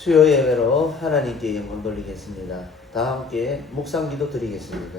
수요 예배로 하나님께 영광 돌리겠습니다. 다 함께 묵상기도 드리겠습니다.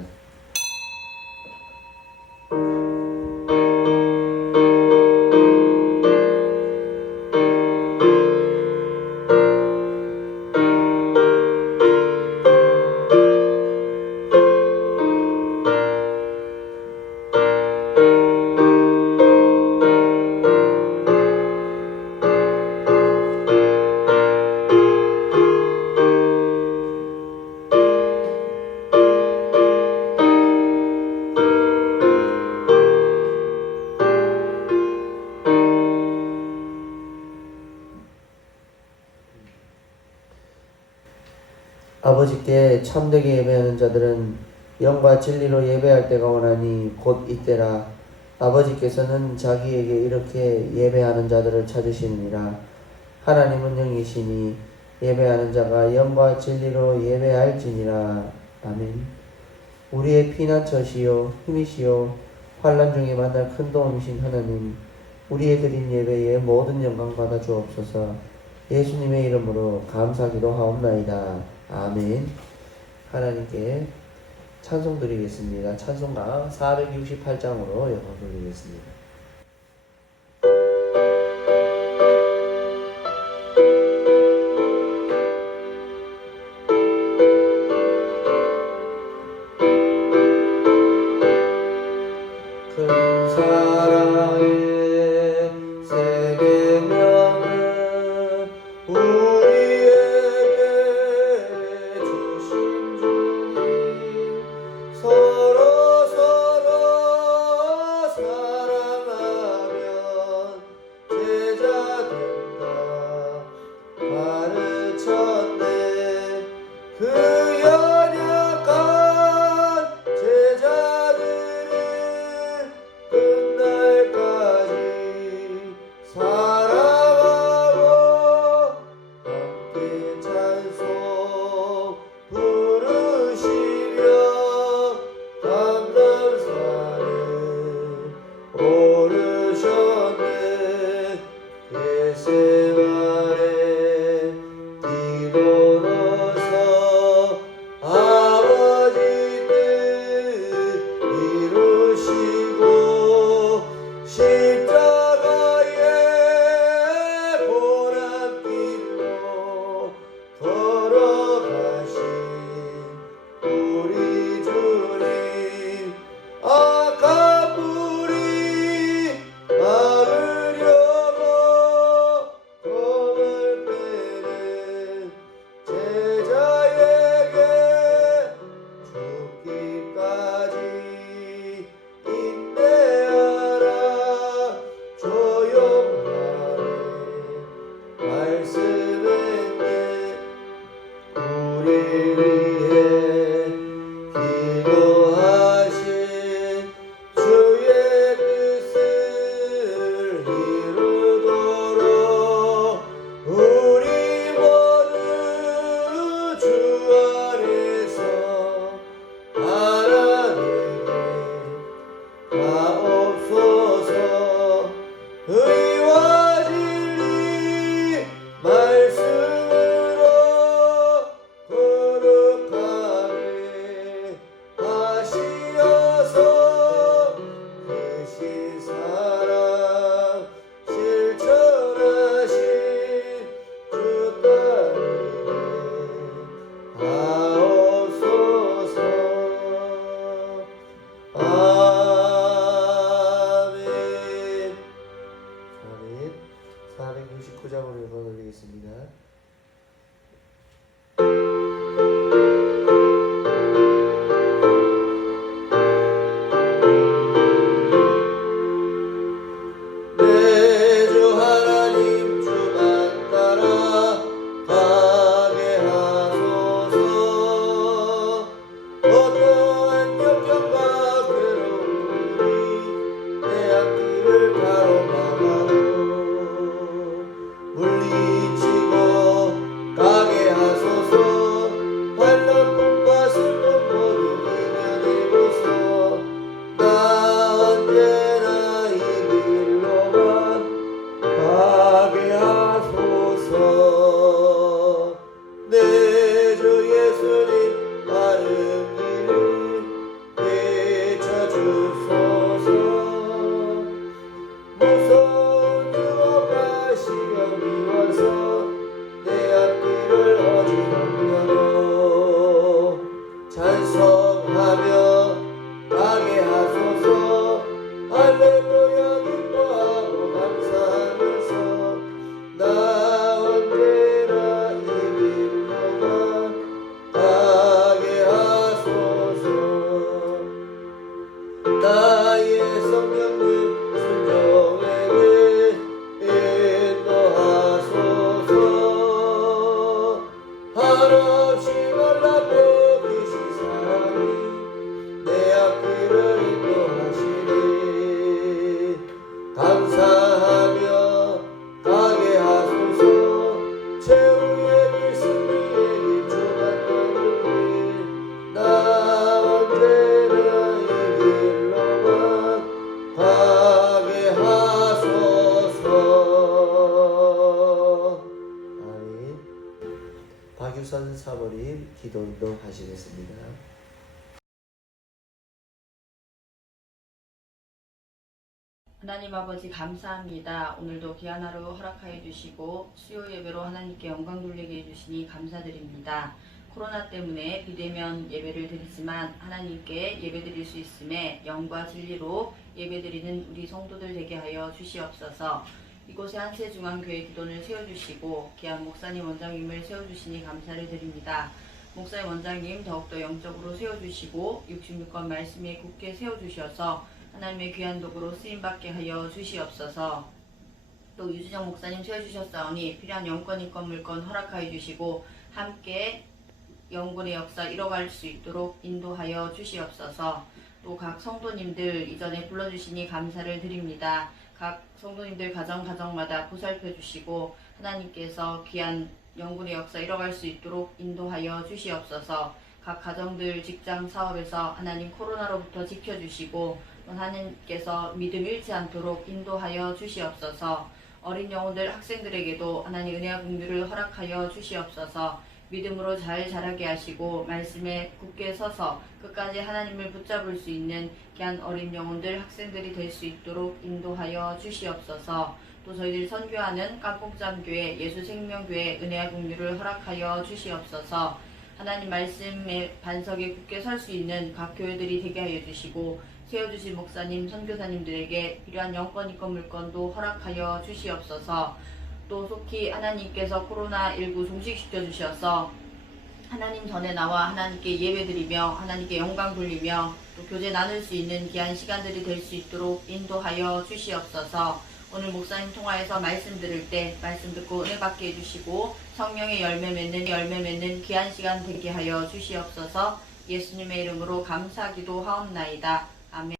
아버지께 참되게 예배하는 자들은 영과 진리로 예배할 때가 오나니 곧 이때라. 아버지께서는 자기에게 이렇게 예배하는 자들을 찾으시느니라. 하나님은 영이시니 예배하는 자가 영과 진리로 예배할지니라. 아멘. 우리의 피난처시요 힘이시요 환난 중에 만날 큰 도움이신 하나님, 우리의 드린 예배에 모든 영광 받아 주옵소서. 예수님의 이름으로 감사기도 하옵나이다. 아멘. 하나님께 찬송 드리겠습니다. 찬송가 468장으로 영광 돌리겠습니다. 물리치고 사모님 기도운동 하시겠습니다. 하나님 아버지 감사합니다. 오늘도 귀한 하루 허락하여 주시고 수요 예배로 하나님께 영광 돌리게 해주시니 감사드립니다. 코로나 때문에 비대면 예배를 드리지만 하나님께 예배드릴 수 있음에 영과 진리로 예배드리는 우리 성도들 되게 하여 주시옵소서. 이곳에 한세중앙교회 기도를 세워주시고 귀한 목사님 원장님을 세워주시니 감사를 드립니다. 목사님 원장님 더욱더 영적으로 세워주시고 66권 말씀에 굳게 세워주셔서 하나님의 귀한 도구로 쓰임받게 하여 주시옵소서. 또 유주정 목사님 세워주셨사오니 필요한 영권, 인권, 물권 허락하여 주시고 함께 영분의 역사 이뤄갈 수 있도록 인도하여 주시옵소서. 또 각 성도님들 이전에 불러주시니 감사를 드립니다. 각 성도님들 가정마다 보살펴 주시고 하나님께서 귀한 영분의 역사 이뤄갈 수 있도록 인도하여 주시옵소서. 각 가정들 직장 사업에서 하나님 코로나로부터 지켜주시고 하나님께서 믿음 잃지 않도록 인도하여 주시옵소서. 어린 영혼들 학생들에게도 하나님 은혜와 긍휼을 허락하여 주시옵소서. 믿음으로 잘 자라게 하시고 말씀에 굳게 서서 끝까지 하나님을 붙잡을 수 있는 귀한 어린 영혼들 학생들이 될 수 있도록 인도하여 주시옵소서. 또 저희들 선교하는 깜봉잠교회 예수생명교회 은혜와 긍휼을 허락하여 주시옵소서. 하나님 말씀의 반석에 굳게 설 수 있는 각 교회들이 되게 하여 주시고 세워주신 목사님, 선교사님들에게 필요한 영권, 인권, 물권도 허락하여 주시옵소서. 또 속히 하나님께서 코로나19 종식시켜 주셔서 하나님 전에 나와 하나님께 예배드리며 하나님께 영광 돌리며 또 교제 나눌 수 있는 귀한 시간들이 될 수 있도록 인도하여 주시옵소서. 오늘 목사님 통화에서 말씀 들을 때 말씀 듣고 은혜 받게 해주시고 성령의 열매 맺는 귀한 시간 되게 하여 주시옵소서. 예수님의 이름으로 감사 기도하옵나이다. 아멘.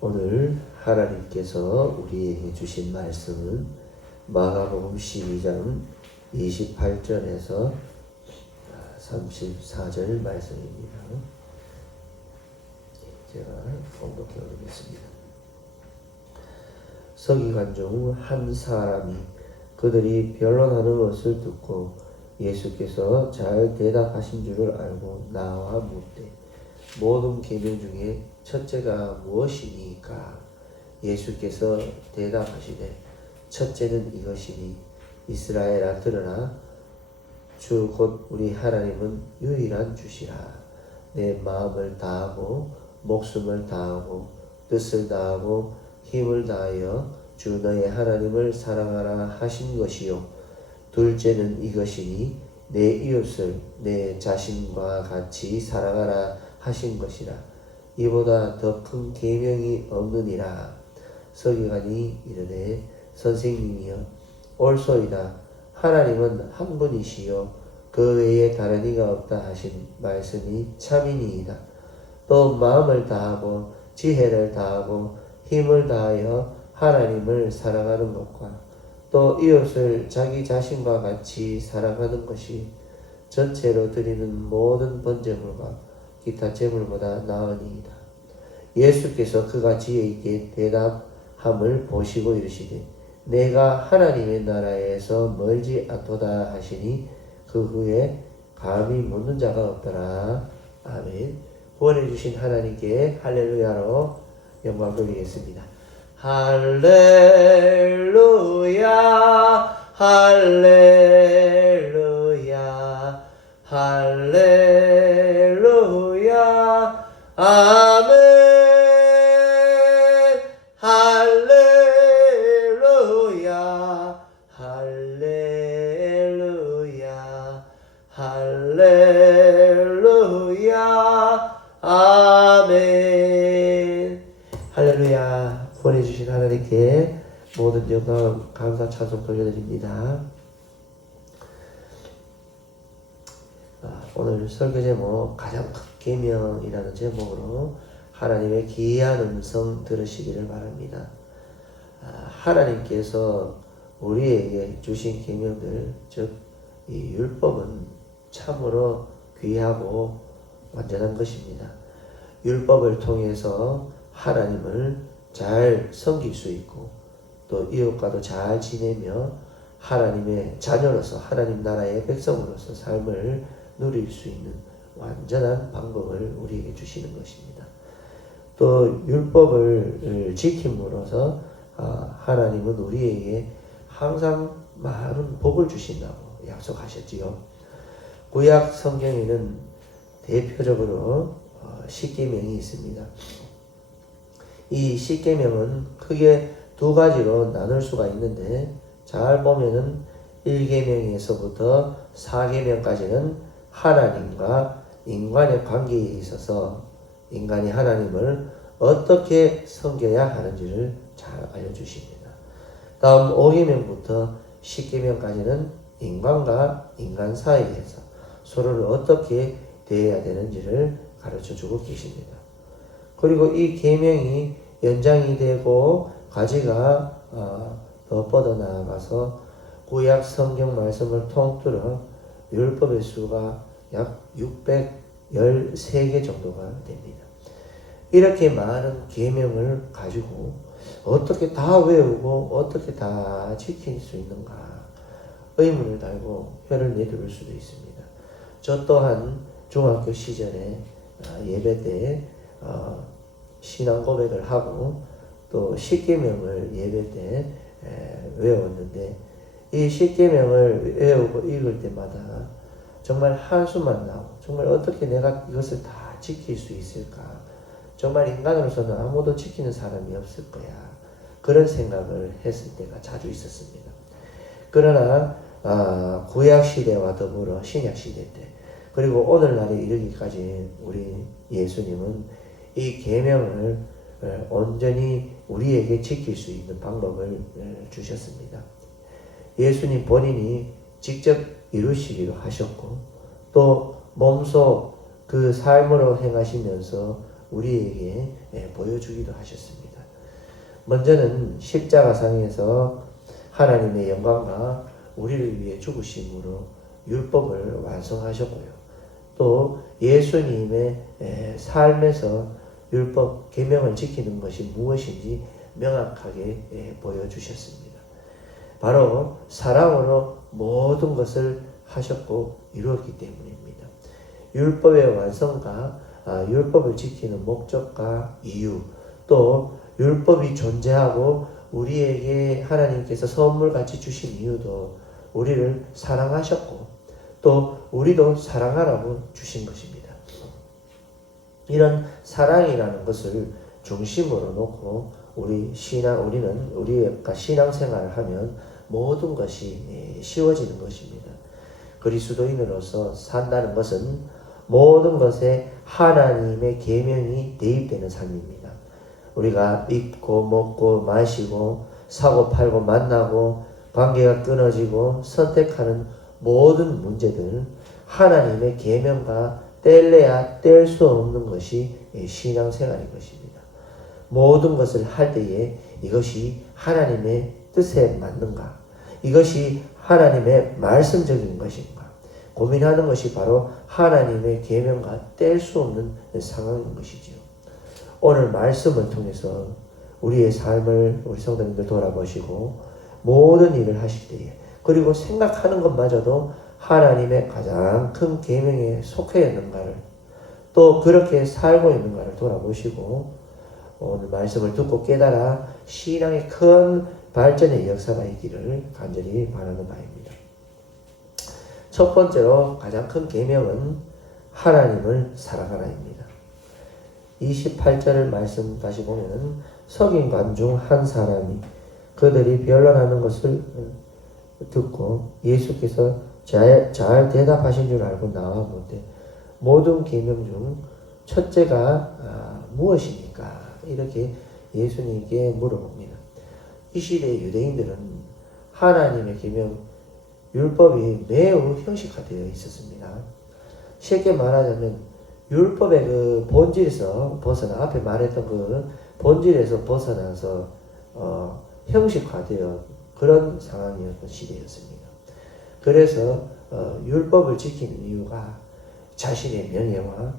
오늘 하나님께서 우리에게 주신 말씀은 마가복음 12장 28절에서 34절 말씀입니다. 제가 봉독해 오겠습니다. 서기관 중 한 사람이 그들이 변론하는 것을 듣고 예수께서 잘 대답하신 줄을 알고 나와 묻되 모든 계명 중에 첫째가 무엇이니까? 예수께서 대답하시되 첫째는 이것이니 이스라엘아 들으라. 주 곧 우리 하나님은 유일한 주시라. 내 마음을 다하고 목숨을 다하고 뜻을 다하고 힘을 다하여 주 너의 하나님을 사랑하라 하신 것이요. 둘째는 이것이니 내 이웃을 내 자신과 같이 사랑하라 하신 것이라. 이보다 더 큰 계명이 없느니라. 서기관이 이르되 선생님이여 옳소이다. 하나님은 한 분이시요 그 외에 다른 이가 없다 하신 말씀이 참이니이다. 또 마음을 다하고 지혜를 다하고 힘을 다하여 하나님을 사랑하는 것과 또 이웃을 자기 자신과 같이 사랑하는 것이 전체로 드리는 모든 번제물과 기타 제물보다 나으니이다. 예수께서 그가 지혜 있게 대답함을 보시고 이르시되 내가 하나님의 나라에서 멀지 않도다 하시니 그 후에 감히 묻는 자가 없더라. 아멘. 구원해 주신 하나님께 할렐루야로 영광 돌리겠습니다. 할렐루야 할렐루야 할렐루야 아멘. 할렐루야 할렐루야 할렐루야 아멘. 할렐루야. 구원해 주신 하나님께 모든 영광 감사 찬송 돌려드립니다. 오늘 설교 제목 가장 큰 계명이라는 제목으로 하나님의 귀한 음성 들으시기를 바랍니다. 하나님께서 우리에게 주신 계명들, 즉 이 율법은 참으로 귀하고 완전한 것입니다. 율법을 통해서 하나님을 잘 섬길 수 있고 또 이웃과도 잘 지내며 하나님의 자녀로서 하나님 나라의 백성으로서 삶을 누릴 수 있는 완전한 방법을 우리에게 주시는 것입니다. 또 율법을 지킴으로써 하나님은 우리에게 항상 많은 복을 주신다고 약속하셨지요. 구약 성경에는 대표적으로 십계명이 있습니다. 이 십계명은 크게 두 가지로 나눌 수가 있는데 잘 보면은 1계명에서부터 4계명까지는 하나님과 인간의 관계에 있어서 인간이 하나님을 어떻게 섬겨야 하는지를 잘 알려주십니다. 다음 5계명부터 10계명까지는 인간과 인간 사이에서 서로를 어떻게 대해야 되는지를 가르쳐주고 계십니다. 그리고 이 계명이 연장이 되고 가지가 더 뻗어나가서 구약 성경 말씀을 통틀어 율법의 수가 약 613개 정도가 됩니다. 이렇게 많은 계명을 가지고 어떻게 다 외우고 어떻게 다 지킬 수 있는가 의문을 달고 혀를 내두를 수도 있습니다. 저 또한 중학교 시절에 예배 때 신앙 고백을 하고 또 십계명을 예배 때 외웠는데 이 십계명을 외우고 읽을 때마다 정말 한숨만 나오고 정말 어떻게 내가 이것을 다 지킬 수 있을까? 정말 인간으로서는 아무도 지키는 사람이 없을 거야. 그런 생각을 했을 때가 자주 있었습니다. 그러나 구약 시대와 더불어 신약 시대 때 그리고 오늘날에 이르기까지 우리 예수님은 이 계명을 온전히 우리에게 지킬 수 있는 방법을 주셨습니다. 예수님 본인이 직접 이루시기도 하셨고 또 몸소 그 삶으로 행하시면서 우리에게 보여주기도 하셨습니다. 먼저는 십자가상에서 하나님의 영광과 우리를 위해 죽으심으로 율법을 완성하셨고요. 또 예수님의 삶에서 율법 계명을 지키는 것이 무엇인지 명확하게 보여주셨습니다. 바로 사랑으로 모든 것을 하셨고 이루었기 때문입니다. 율법의 완성과 율법을 지키는 목적과 이유, 또 율법이 존재하고 우리에게 하나님께서 선물같이 주신 이유도 우리를 사랑하셨고 또 우리도 사랑하라고 주신 것입니다. 이런 사랑이라는 것을 중심으로 놓고 우리는 우리가 신앙생활을 하면 모든 것이 쉬워지는 것입니다. 그리스도인으로서 산다는 것은 모든 것에 하나님의 계명이 대입되는 삶입니다. 우리가 입고 먹고 마시고 사고 팔고 만나고 관계가 끊어지고 선택하는 모든 문제들 하나님의 계명과 뗄래야 뗄 수 없는 것이 신앙생활인 것입니다. 모든 것을 할 때에 이것이 하나님의 뜻에 맞는가? 이것이 하나님의 말씀적인 것인가? 고민하는 것이 바로 하나님의 계명과 뗄 수 없는 상황인 것이지요. 오늘 말씀을 통해서 우리의 삶을 우리 성도님들 돌아보시고 모든 일을 하실 때에 그리고 생각하는 것마저도 하나님의 가장 큰 계명에 속해 있는가를 또 그렇게 살고 있는가를 돌아보시고 오늘 말씀을 듣고 깨달아 신앙의 큰 발전의 역사가 있기를 간절히 바라는 바입니다. 첫 번째로 가장 큰 계명은 하나님을 사랑하라입니다. 28절을 말씀 다시 보면은 서긴관 중 한 사람이 그들이 변론하는 것을 듣고 예수께서 잘 대답하신 줄 알고 나와 묻되 모든 계명 중 첫째가 무엇입니까? 이렇게 예수님께 물어봅니다. 이 시대의 유대인들은 하나님의 계명 율법이 매우 형식화되어 있었습니다. 쉽게 말하자면 율법의 그 본질에서 벗어나 앞에 말했던 그 본질에서 벗어나서 형식화되어 그런 상황이었던 시대였습니다. 그래서 율법을 지키는 이유가 자신의 명예와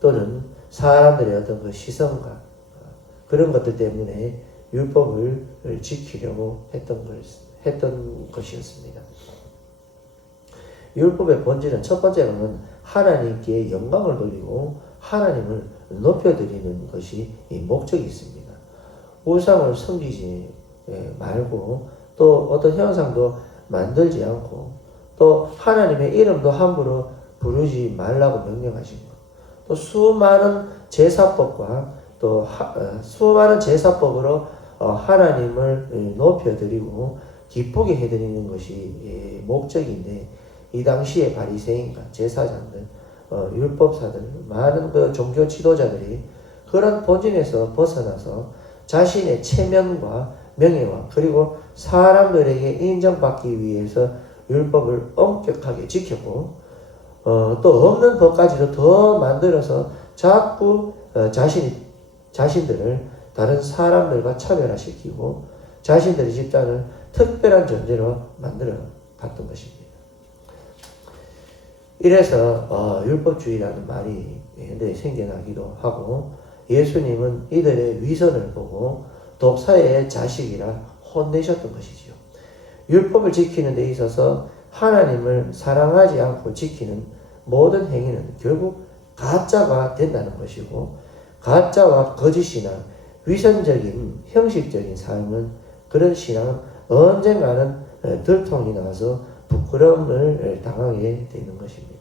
또는 사람들의 어떤 그 시선과 그런 것들 때문에 율법을 지키려고 했던 것이었습니다. 율법의 본질은 첫 번째로는 하나님께 영광을 돌리고 하나님을 높여드리는 것이 이 목적이 있습니다. 우상을 섬기지 말고 또 어떤 형상도 만들지 않고 또 하나님의 이름도 함부로 부르지 말라고 명령하신 것. 또 수많은 제사법과 또 수많은 제사법으로 하나님을 높여드리고 기쁘게 해드리는 것이 목적인데 이 당시에 바리새인과 제사장들, 율법사들, 많은 그 종교 지도자들이 그런 본질에서 벗어나서 자신의 체면과 명예와 그리고 사람들에게 인정받기 위해서 율법을 엄격하게 지켰고 또 없는 법까지도 더 만들어서 자꾸 자신들을 다른 사람들과 차별화시키고 자신들의 집단을 특별한 존재로 만들어 갔던 것입니다. 이래서 율법주의라는 말이 생겨나기도 하고 예수님은 이들의 위선을 보고 독사의 자식이라 혼내셨던 것이지요. 율법을 지키는 데 있어서 하나님을 사랑하지 않고 지키는 모든 행위는 결국 가짜가 된다는 것이고 가짜와 거짓이나 위선적인 형식적인 삶은 그런 신앙은 언젠가는 들통이 나서 부끄러움을 당하게 되는 것입니다.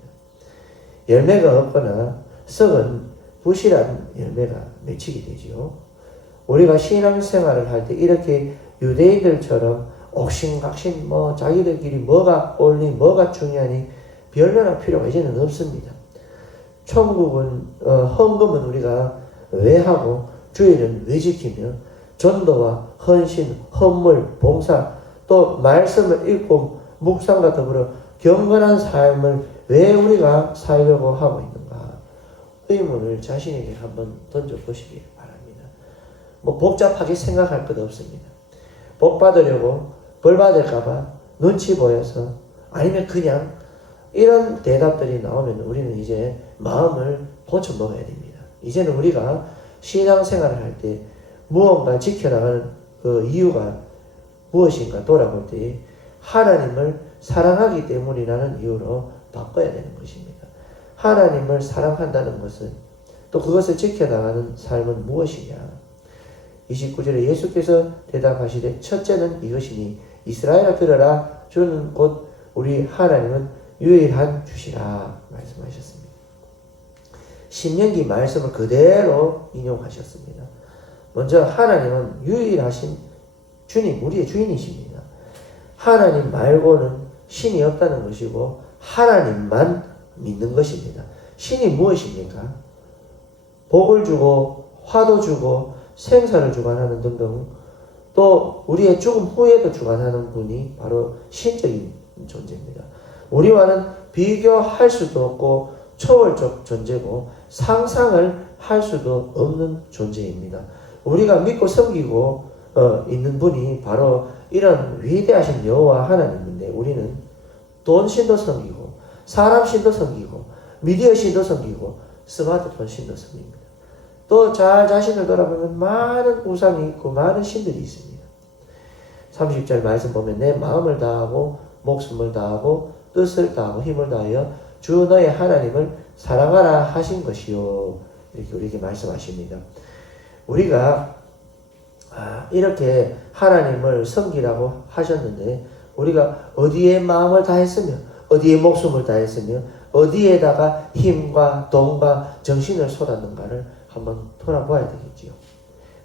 열매가 없거나 썩은 부실한 열매가 맺히게 되지요. 우리가 신앙생활을 할 때 이렇게 유대인들처럼 옥신각신 자기들끼리 뭐가 옳니 뭐가 중요하니 변론할 필요가 이제는 없습니다. 천국은 헌금은 우리가 왜 하고 주일은 왜 지키며 전도와 헌신, 헌물, 봉사 또 말씀을 읽고 묵상과 더불어 경건한 삶을 왜 우리가 살려고 하고 있는가 의문을 자신에게 한번 던져보시기 바랍니다. 복잡하게 생각할 것 없습니다. 복 받으려고 벌 받을까봐 눈치 보여서 아니면 그냥 이런 대답들이 나오면 우리는 이제 마음을 고쳐 먹어야 됩니다. 이제는 우리가 신앙생활을 할 때 무언가 지켜나가는 그 이유가 무엇인가 돌아볼 때 하나님을 사랑하기 때문이라는 이유로 바꿔야 되는 것입니다. 하나님을 사랑한다는 것은 또 그것을 지켜나가는 삶은 무엇이냐? 29절에 예수께서 대답하시되 첫째는 이것이니 이스라엘아 들으라 주는 곧 우리 하나님은 유일한 주시라 말씀하셨습니다. 신명기 말씀을 그대로 인용하셨습니다. 먼저 하나님은 유일하신 주님, 우리의 주인이십니다. 하나님 말고는 신이 없다는 것이고 하나님만 믿는 것입니다. 신이 무엇입니까? 복을 주고 화도 주고 생사를 주관하는 등등 또 우리의 죽음 후에도 주관하는 분이 바로 신적인 존재입니다. 우리와는 비교할 수도 없고 초월적 존재고 상상을 할 수도 없는 존재입니다. 우리가 믿고 섬기고 있는 분이 바로 이런 위대하신 여호와 하나님인데 우리는 돈 신도 섬기고 사람 신도 섬기고 미디어 신도 섬기고 스마트폰 신도 섬깁니다. 또 자신을 돌아보면 많은 우상이 있고 많은 신들이 있습니다. 30절 말씀 보면 내 마음을 다하고 목숨을 다하고 뜻을 다하고 힘을 다하여 주 너의 하나님을 사랑하라 하신 것이요. 이렇게 우리에게 말씀하십니다. 우리가 이렇게 하나님을 섬기라고 하셨는데 우리가 어디에 마음을 다했으며 어디에 목숨을 다했으며 어디에다가 힘과 돈과 정신을 쏟았는가를 한번 돌아봐야 되겠지요.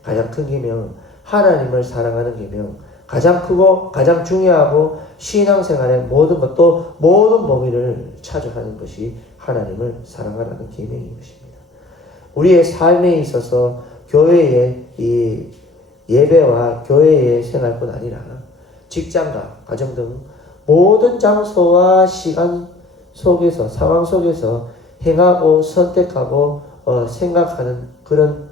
가장 큰 계명, 하나님을 사랑하는 계명, 가장 크고 가장 중요하고 신앙생활의 모든 것 또 모든 범위를 차지하는 것이 하나님을 사랑하라는 계명인 것입니다. 우리의 삶에 있어서 교회의 이 예배와 교회의 생활뿐 아니라 직장과 가정 등 모든 장소와 시간 속에서 상황 속에서 행하고 선택하고 생각하는 그런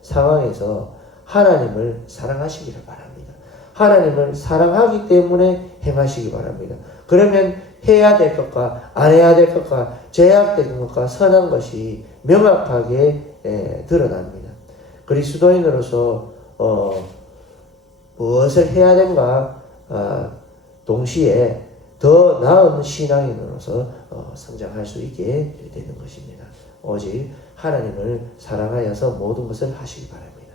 상황에서 하나님을 사랑하시기를 바랍니다. 하나님을 사랑하기 때문에 행하시기 바랍니다. 그러면 해야 될 것과 안 해야 될 것과 제약된 것과 선한 것이 명확하게 드러납니다. 그리스도인으로서 무엇을 해야 되는가 동시에 더 나은 신앙인으로서 성장할 수 있게 되는 것입니다. 오직 하나님을 사랑하여서 모든 것을 하시기 바랍니다.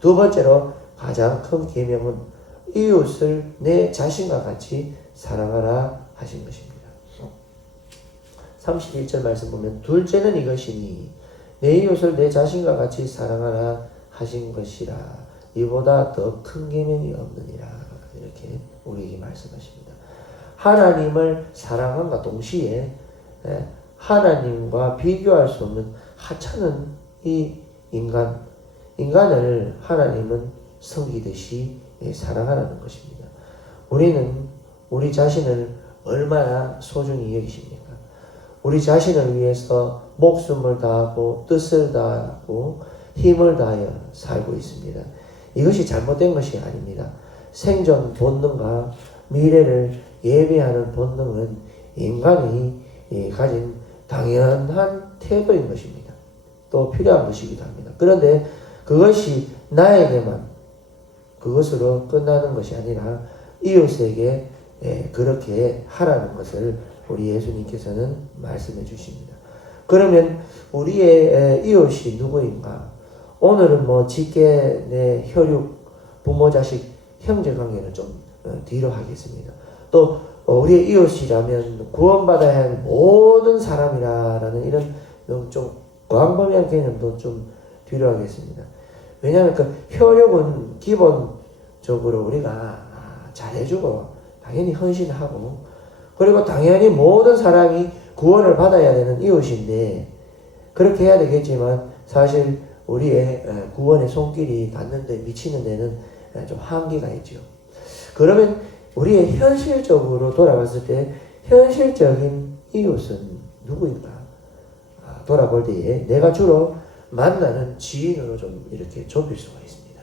두 번째로 가장 큰 계명은 이웃을 내 자신과 같이 사랑하라 하신 것입니다. 31절 말씀 보면 둘째는 이것이니 내 이웃을 내 자신과 같이 사랑하라 하신 것이라 이보다 더 큰 계명이 없느니라 이렇게 우리에게 말씀하십니다. 하나님을 사랑함과 동시에 하나님과 비교할 수 없는 하찮은 이 인간을 하나님은 섬기듯이 사랑하라는 것입니다. 우리는 우리 자신을 얼마나 소중히 여기십니까? 우리 자신을 위해서 목숨을 다하고 뜻을 다하고 힘을 다하여 살고 있습니다. 이것이 잘못된 것이 아닙니다. 생존 본능과 미래를 예비하는 본능은 인간이 가진 당연한 태도인 것입니다. 또 필요한 것이기도 합니다. 그런데 그것이 나에게만 그것으로 끝나는 것이 아니라 이웃에게 그렇게 하라는 것을 우리 예수님께서는 말씀해 주십니다. 그러면 우리의 이웃이 누구인가? 오늘은 직계 내 혈육, 부모, 자식, 형제 관계는 좀 뒤로 하겠습니다. 또 우리의 이웃이라면 구원받아야 할 모든 사람이라는 이런 좀 광범위한 개념도 좀 뒤로 하겠습니다. 왜냐하면 그 혈육은 기본적으로 우리가 잘해주고 당연히 헌신하고 그리고 당연히 모든 사람이 구원을 받아야 되는 이웃인데 그렇게 해야 되겠지만 사실 우리의 구원의 손길이 닿는 데 미치는 데는 좀 한계가 있죠. 그러면 우리의 현실적으로 돌아봤을 때 현실적인 이웃은 누구인가? 돌아볼 때에 내가 주로 만나는 지인으로 좀 이렇게 좁힐 수가 있습니다.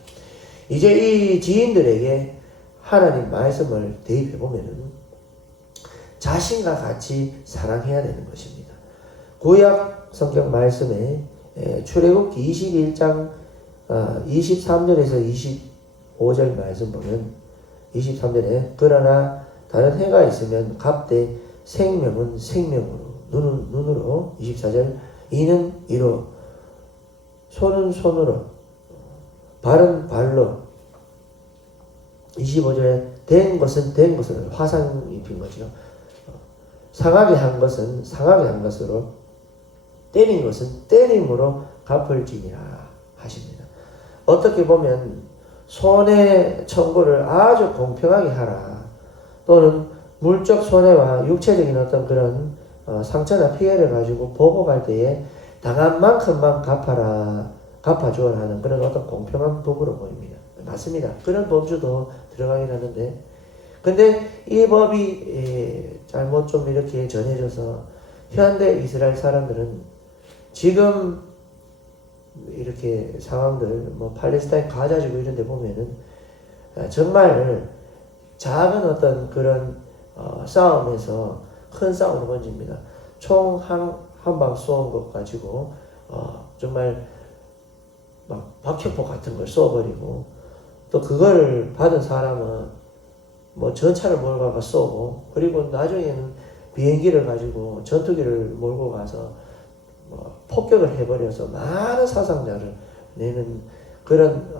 이제 이 지인들에게 하나님 말씀을 대입해 보면은 자신과 같이 사랑해야 되는 것입니다. 구약 성경 말씀에 출애굽기 21장 23절에서 25절 말씀 보면 23절에 그러나 다른 해가 있으면 갑대 생명은 생명으로 눈은 눈으로 24절 이는 이로 손은 손으로 발은 발로 25절에 된 것은 된 것으로 화상 입힌 거죠. 상하게 한 것은 상하게 한 것으로 때린 것은 때림으로 갚을지니라 하십니다. 어떻게 보면 손해 청구를 아주 공평하게 하라 또는 물적 손해와 육체적인 어떤 그런 상처나 피해를 가지고 보복할 때에 당한 만큼만 갚아주어야 하는 그런 어떤 공평한 법으로 보입니다. 맞습니다. 그런 범주도 들어가긴 하는데 근데 이 법이 잘못 좀 이렇게 전해져서 현대 이스라엘 사람들은 지금 이렇게 상황들 팔레스타인 가자지구 이런 데 보면은 정말 작은 어떤 그런 싸움에서 큰 싸움으로 번집니다. 총 한 방 쏘은 것 가지고 정말 막 박격포 같은 걸 쏘버리고 또 그거를 받은 사람은 전차를 몰고 가서 쏘고 그리고 나중에는 비행기를 가지고 전투기를 몰고 가서 폭격을 해버려서 많은 사상자를 내는 그런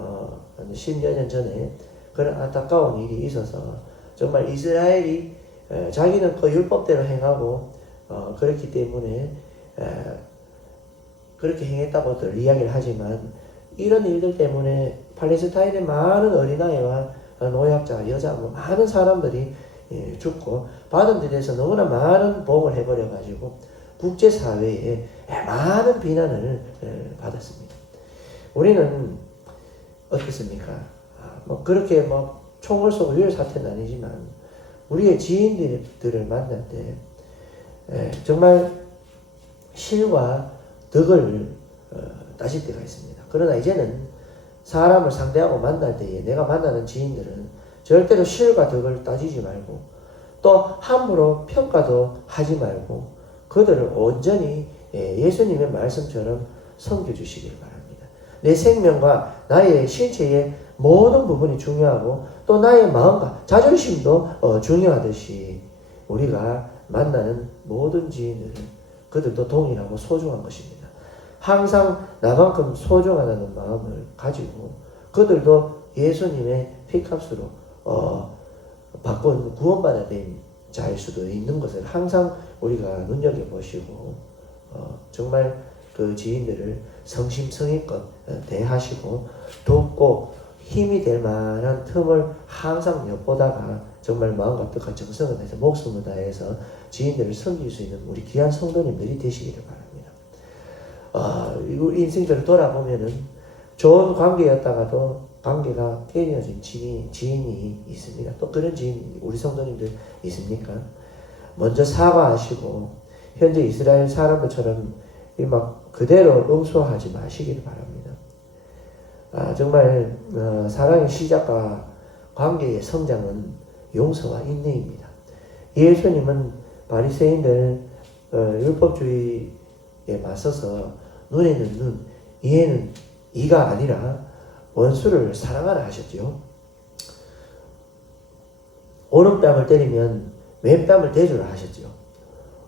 10여 년 전에 그런 안타까운 일이 있어서 정말 이스라엘이 자기는 그 율법대로 행하고 그렇기 때문에 그렇게 행했다고들 이야기를 하지만 이런 일들 때문에 팔레스타인의 많은 어린아이와 노약자, 여자 많은 사람들이 죽고 받은 데 대해서 너무나 많은 보복을 해버려가지고 국제사회에 많은 비난을 받았습니다. 우리는 어떻습니까? 그렇게 총을 쏘고 유혈 사태는 아니지만 우리의 지인들을 만날 때 정말 실과 덕을 따질 때가 있습니다. 그러나 이제는 사람을 상대하고 만날 때에 내가 만나는 지인들은 절대로 실과 덕을 따지지 말고 또 함부로 평가도 하지 말고 그들을 온전히 예수님의 말씀처럼 섬겨주시길 바랍니다. 내 생명과 나의 신체의 모든 부분이 중요하고 또 나의 마음과 자존심도 중요하듯이 우리가 만나는 모든 지인들은 그들도 동일하고 소중한 것입니다. 항상 나만큼 소중하다는 마음을 가지고 그들도 예수님의 피값으로 바꾼 구원받아야 된 자일 수도 있는 것을 항상 우리가 눈여겨보시고 정말 그 지인들을 성심성의껏 대하시고 돕고 힘이 될 만한 틈을 항상 엿보다가 정말 마음과 뜻과 정성을 다해서 목숨을 다해서 지인들을 섬길 수 있는 우리 귀한 성도님들이 되시기를 바랍니다. 우리 인생들을 돌아보면은 좋은 관계였다가도 관계가 깨어진 지인이 있습니다. 또 그런 지인 우리 성도님들 있습니까? 먼저 사과하시고 현재 이스라엘 사람들처럼 막 그대로 응수하지 마시기를 바랍니다. 정말 사랑의 시작과 관계의 성장은 용서와 인내입니다. 예수님은 바리새인들 율법주의에 맞서서 눈에는 눈, 이에는 이가 아니라 원수를 사랑하라 하셨죠. 오른뺨을 때리면 왼뺨을 대주라 하셨죠.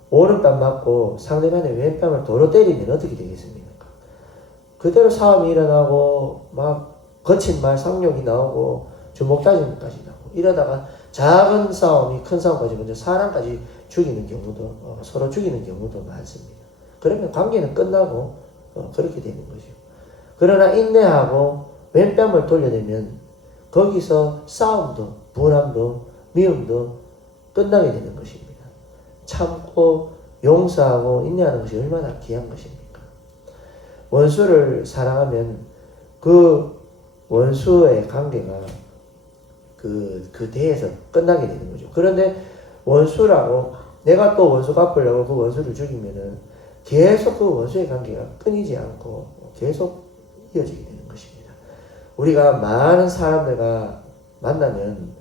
오른뺨 맞고 상대방의 왼뺨을 도로 때리면 어떻게 되겠습니까? 그대로 싸움이 일어나고 막 거친 말 상욕이 나오고 주먹 다짐까지 나오고 이러다가 작은 싸움이 큰 싸움까지 먼저 사람까지 죽이는 경우도 서로 죽이는 경우도 많습니다. 그러면 관계는 끝나고 그렇게 되는 거죠. 그러나 인내하고 왼뺨을 돌려대면 거기서 싸움도 분함도 미움도 끝나게 되는 것입니다. 참고 용서하고 인내하는 것이 얼마나 귀한 것입니까? 원수를 사랑하면 그 원수의 관계가 그 대에서 끝나게 되는 거죠. 그런데 원수라고 내가 또 원수 갚으려고 그 원수를 죽이면은 계속 그 원수의 관계가 끊이지 않고 계속 이어지게 되는 것입니다. 우리가 많은 사람들과 만나면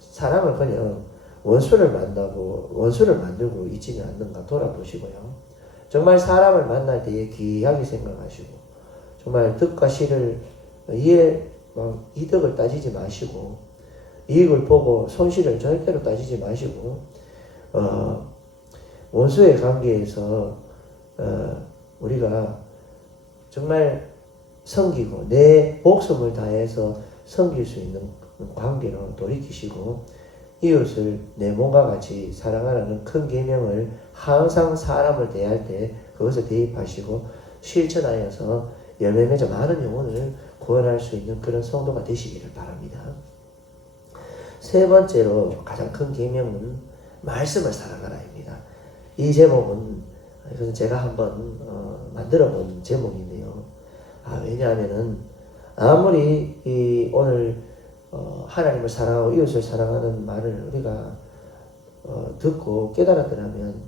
사람을 그냥 원수를 만들고 있지는 않는가 돌아보시고요. 정말 사람을 만날 때에 귀하게 생각하시고 정말 득과 실을 이득을 따지지 마시고 이익을 보고 손실을 절대로 따지지 마시고 원수의 관계에서 우리가 정말 섬기고 내 목숨을 다해서 섬길 수 있는 관계로 돌이키시고 이웃을 내 몸과 같이 사랑하라는 큰 계명을 항상 사람을 대할 때 그것을 대입하시고 실천하여서 열매 맺어 많은 영혼을 구원할 수 있는 그런 성도가 되시기를 바랍니다. 세 번째로 가장 큰 계명은 말씀을 사랑하라입니다. 이 제목은 이것은 제가 한번 만들어 본 제목인데요. 왜냐하면은 아무리 오늘 하나님을 사랑하고 이웃을 사랑하는 말을 우리가 듣고 깨달았더라면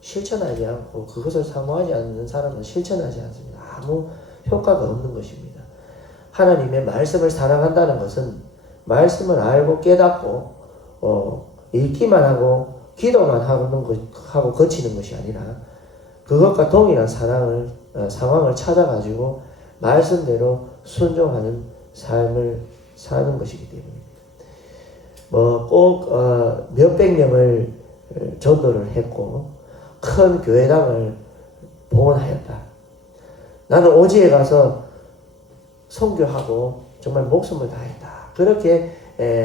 실천하지 않고 그것을 사모하지 않는 사람은 실천하지 않습니다. 아무 효과가 없는 것입니다. 하나님의 말씀을 사랑한다는 것은 말씀을 알고 깨닫고 읽기만 하고 기도만 하고 거치는 것이 아니라 그것과 동일한 상황을 찾아가지고 말씀대로 순종하는 삶을 사는 것이기 때문입니다. 꼭 몇백 명을 전도를 했고 큰 교회당을 봉헌하였다. 나는 오지에 가서 선교하고 정말 목숨을 다했다. 그렇게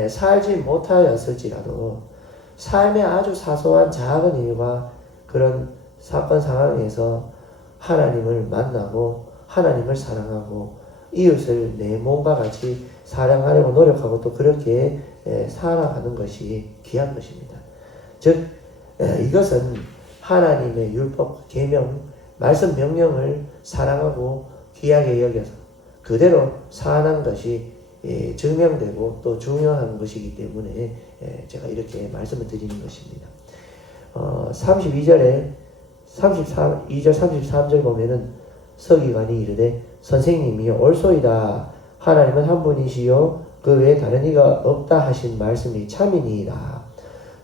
살지 못하였을지라도 삶의 아주 사소한 작은 일과 그런 사건 상황에서 하나님을 만나고 하나님을 사랑하고 이웃을 내 몸과 같이 사랑하려고 노력하고 또 그렇게 살아가는 것이 귀한 것입니다. 즉 이것은 하나님의 율법, 계명, 말씀 명령을 사랑하고 귀하게 여겨서 그대로 사는 것이 증명되고 또 중요한 것이기 때문에 제가 이렇게 말씀을 드리는 것입니다. 32절에 2절 33절 보면은 서기관이 이르되 선생님이 옳소이다. 하나님은 한 분이시요 그 외에 다른 이가 없다 하신 말씀이 참이니이다.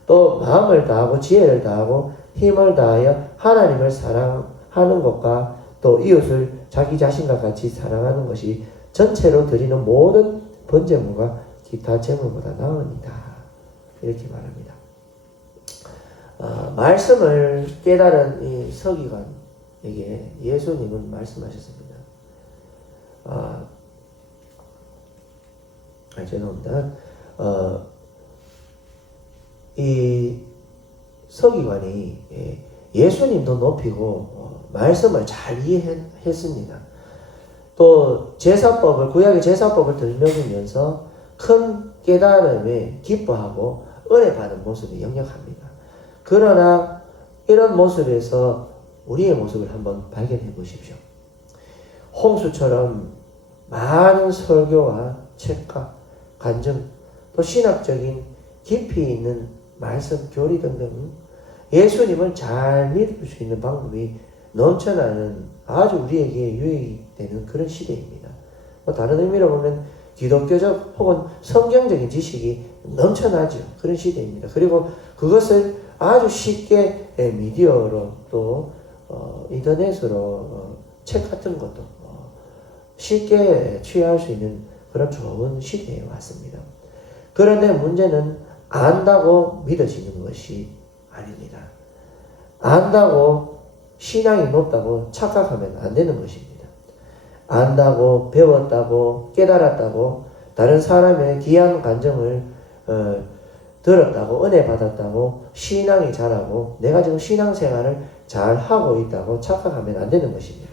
또 마음을 다하고 지혜를 다하고 힘을 다하여 하나님을 사랑하는 것과 또 이웃을 자기 자신과 같이 사랑하는 것이 전체로 드리는 모든 번제물과 기타 제물보다 나으니라. 이렇게 말합니다. 말씀을 깨달은 이 서기관에게 예수님은 말씀하셨습니다. 죄송합니다. 이 서기관이 예수님도 높이고 말씀을 잘 이해했습니다. 또 제사법을 구약의 제사법을 들먹이면서 큰 깨달음에 기뻐하고 은혜 받은 모습이 역력합니다. 그러나 이런 모습에서 우리의 모습을 한번 발견해 보십시오. 홍수처럼 많은 설교와 책과 간증 또 신학적인 깊이 있는 말씀 교리 등등 예수님을 잘 믿을 수 있는 방법이 넘쳐나는 아주 우리에게 유익이 되는 그런 시대입니다. 다른 의미로 보면 기독교적 혹은 성경적인 지식이 넘쳐나죠. 그런 시대입니다. 그리고 그것을 아주 쉽게 미디어로 또 인터넷으로 책 같은 것도 쉽게 취할 수 있는 그런 좋은 시대에 왔습니다. 그런데 문제는 안다고 믿어지는 것이 아닙니다. 안다고 신앙이 높다고 착각하면 안 되는 것입니다. 안다고 배웠다고 깨달았다고 다른 사람의 귀한 간증을 들었다고 은혜 받았다고 신앙이 잘하고 내가 지금 신앙생활을 잘 하고 있다고 착각하면 안 되는 것입니다.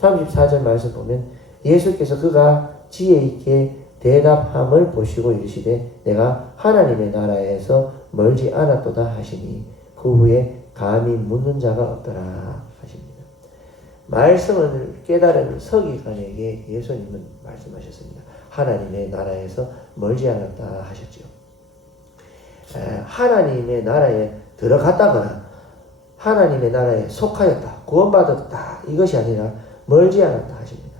34절 말씀 보면 예수께서 그가 지혜 있게 대답함을 보시고 이르시되 내가 하나님의 나라에서 멀지 않았도다 하시니 그 후에 감히 묻는 자가 없더라 하십니다. 말씀을 깨달은 서기관에게 예수님은 말씀하셨습니다. 하나님의 나라에서 멀지 않았다 하셨죠. 하나님의 나라에 들어갔다거나 하나님의 나라에 속하였다, 구원받았다 이것이 아니라 멀지 않았다 하십니다.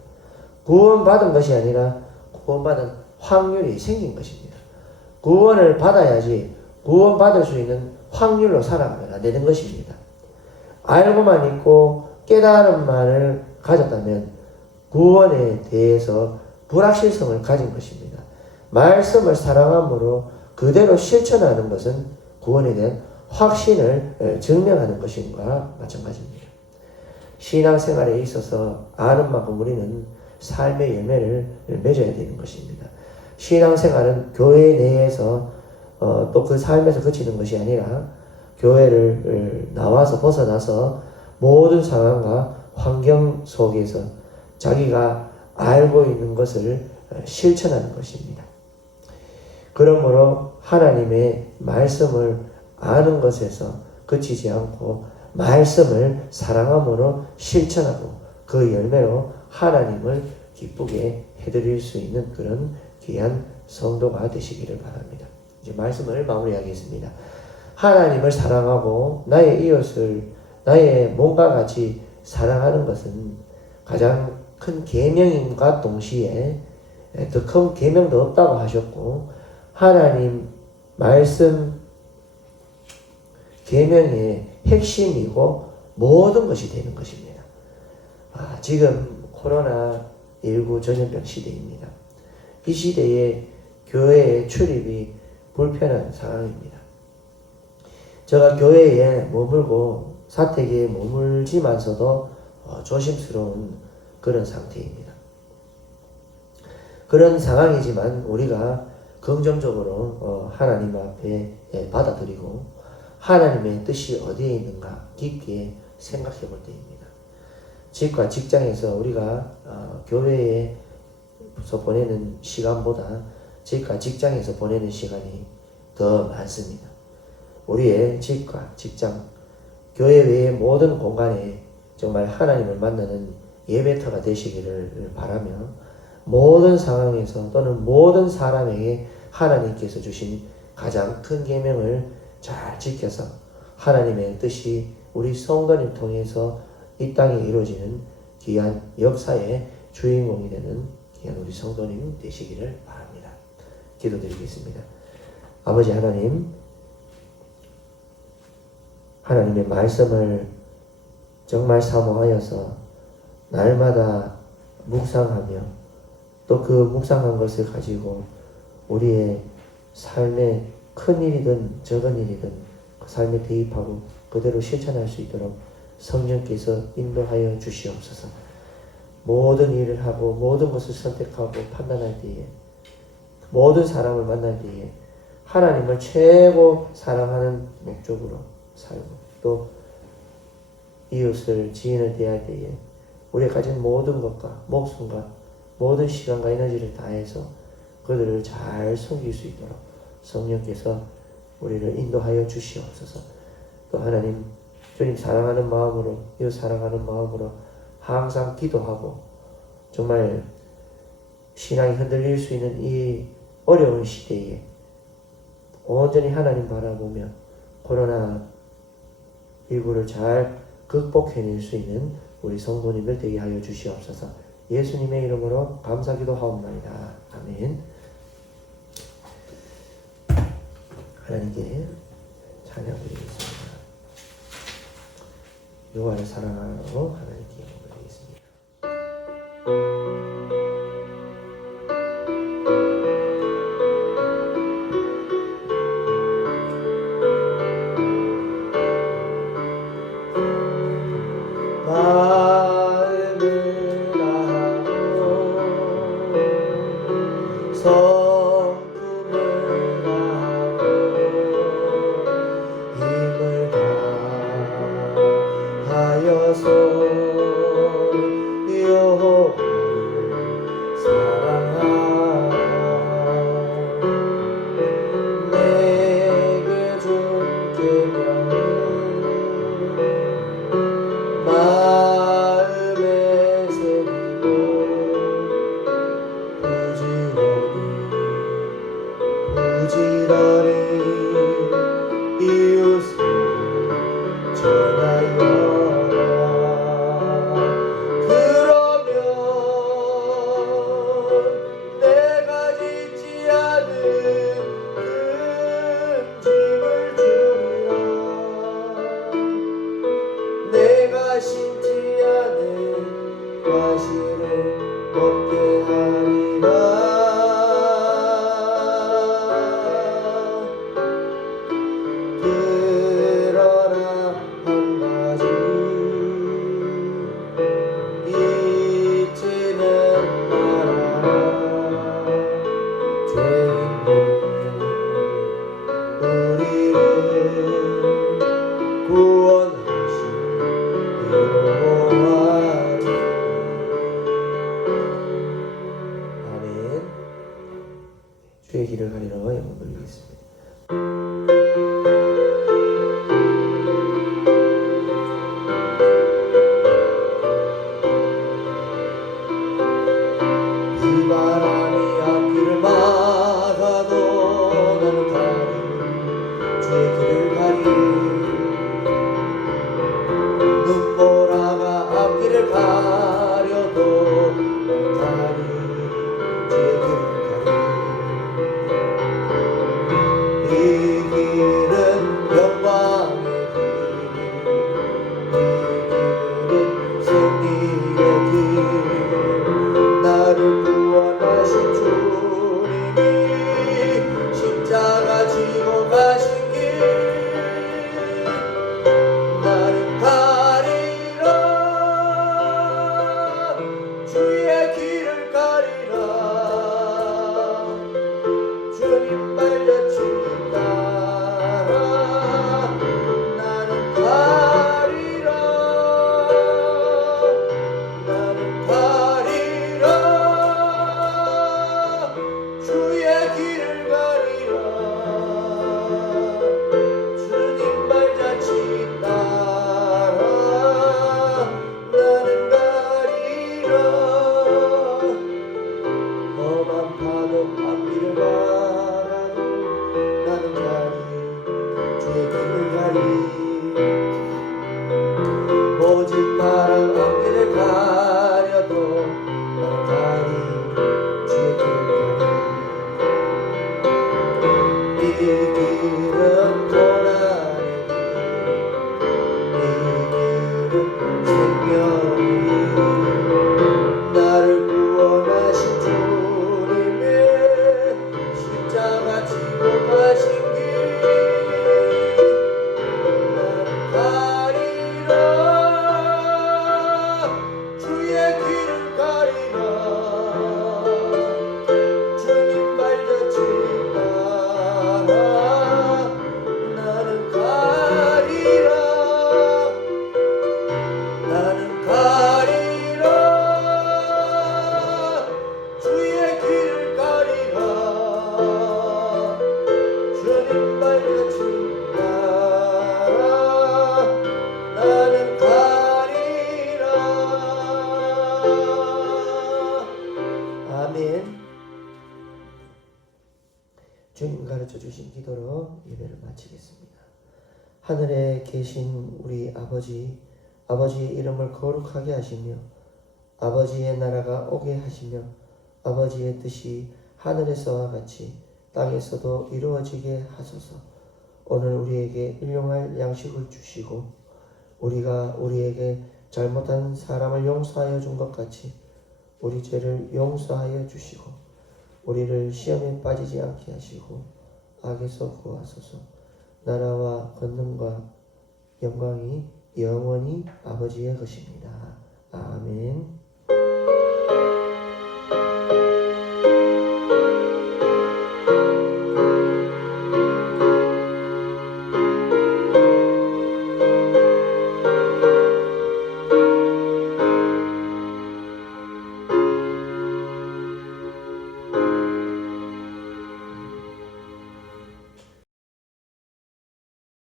구원받은 것이 아니라 구원받은 확률이 생긴 것입니다. 구원을 받아야지 구원받을 수 있는 확률로 살아가면 안 되는 것입니다. 알고만 있고 깨달음만을 가졌다면 구원에 대해서 불확실성을 가진 것입니다. 말씀을 사랑함으로 그대로 실천하는 것은 구원에 대한 확신을 증명하는 것인가 마찬가지입니다. 신앙생활에 있어서 아는 만큼 우리는 삶의 열매를 맺어야 되는 것입니다. 신앙생활은 교회 내에서 또 그 삶에서 그치는 것이 아니라 교회를 나와서 벗어나서 모든 상황과 환경 속에서 자기가 알고 있는 것을 실천하는 것입니다. 그러므로 하나님의 말씀을 아는 것에서 그치지 않고 말씀을 사랑함으로 실천하고 그 열매로 하나님을 기쁘게 해드릴 수 있는 그런 귀한 성도가 되시기를 바랍니다. 이제 말씀을 마무리하겠습니다. 하나님을 사랑하고 나의 이웃을 나의 몸과 같이 사랑하는 것은 가장 큰 계명임과 동시에 더 큰 계명도 없다고 하셨고 하나님 말씀 계명의 핵심이고 모든 것이 되는 것입니다. 지금 코로나19 전염병 시대입니다. 이 시대에 교회의 출입이 불편한 상황입니다. 제가 교회에 머물고 사택에 머물지만서도 조심스러운 그런 상태입니다. 그런 상황이지만 우리가 긍정적으로 하나님 앞에 받아들이고 하나님의 뜻이 어디에 있는가 깊게 생각해 볼 때입니다. 집과 직장에서 우리가 교회에서 보내는 시간보다 집과 직장에서 보내는 시간이 더 많습니다. 우리의 집과 직장, 교회 외의 모든 공간에 정말 하나님을 만나는 예배터가 되시기를 바라며 모든 상황에서 또는 모든 사람에게 하나님께서 주신 가장 큰 계명을 잘 지켜서 하나님의 뜻이 우리 성도님 통해서 이 땅에 이루어지는 귀한 역사의 주인공이 되는 귀한 우리 성도님 되시기를 바랍니다. 기도드리겠습니다. 아버지 하나님, 하나님의 말씀을 정말 사모하여서 날마다 묵상하며 또 그 묵상한 것을 가지고 우리의 삶에 큰 일이든 적은 일이든 그 삶에 대입하고 그대로 실천할 수 있도록 성령께서 인도하여 주시옵소서. 모든 일을 하고 모든 것을 선택하고 판단할 때에, 모든 사람을 만날 때에 하나님을 최고 사랑하는 목적으로 살고, 또 이웃을 지인을 대할 때에 우리가 가진 모든 것과 목숨과 모든 시간과 에너지를 다해서 그들을 잘 섬길 수 있도록 성령께서 우리를 인도하여 주시옵소서. 또 하나님, 주님 사랑하는 마음으로, 이웃 사랑하는 마음으로 항상 기도하고, 정말 신앙이 흔들릴 수 있는 이 어려운 시대에 온전히 하나님 바라보며 코로나19를 잘 극복해낼 수 있는 우리 성도님들 되게 하여 주시옵소서. 예수님의 이름으로 감사기도 하옵나이다. 아멘. 하나님께 찬양드리겠습니다. 여호와를 사랑하고 하나님께 영광을 드리겠습니다. 주의 길을 가리러 영광 돌리겠습니다. 비바람이 앞길을 막아도 나는 가리 주의 길을 가리 마치겠습니다. 하늘에 계신 우리 아버지, 아버지의 이름을 거룩하게 하시며 아버지의 나라가 오게 하시며 아버지의 뜻이 하늘에서와 같이 땅에서도 이루어지게 하소서. 오늘 우리에게 일용할 양식을 주시고 우리가 우리에게 잘못한 사람을 용서하여 준 것 같이 우리 죄를 용서하여 주시고 우리를 시험에 빠지지 않게 하시고 악에서 구하소서. 나라와 권능과 영광이 영원히 아버지의 것입니다. 아멘.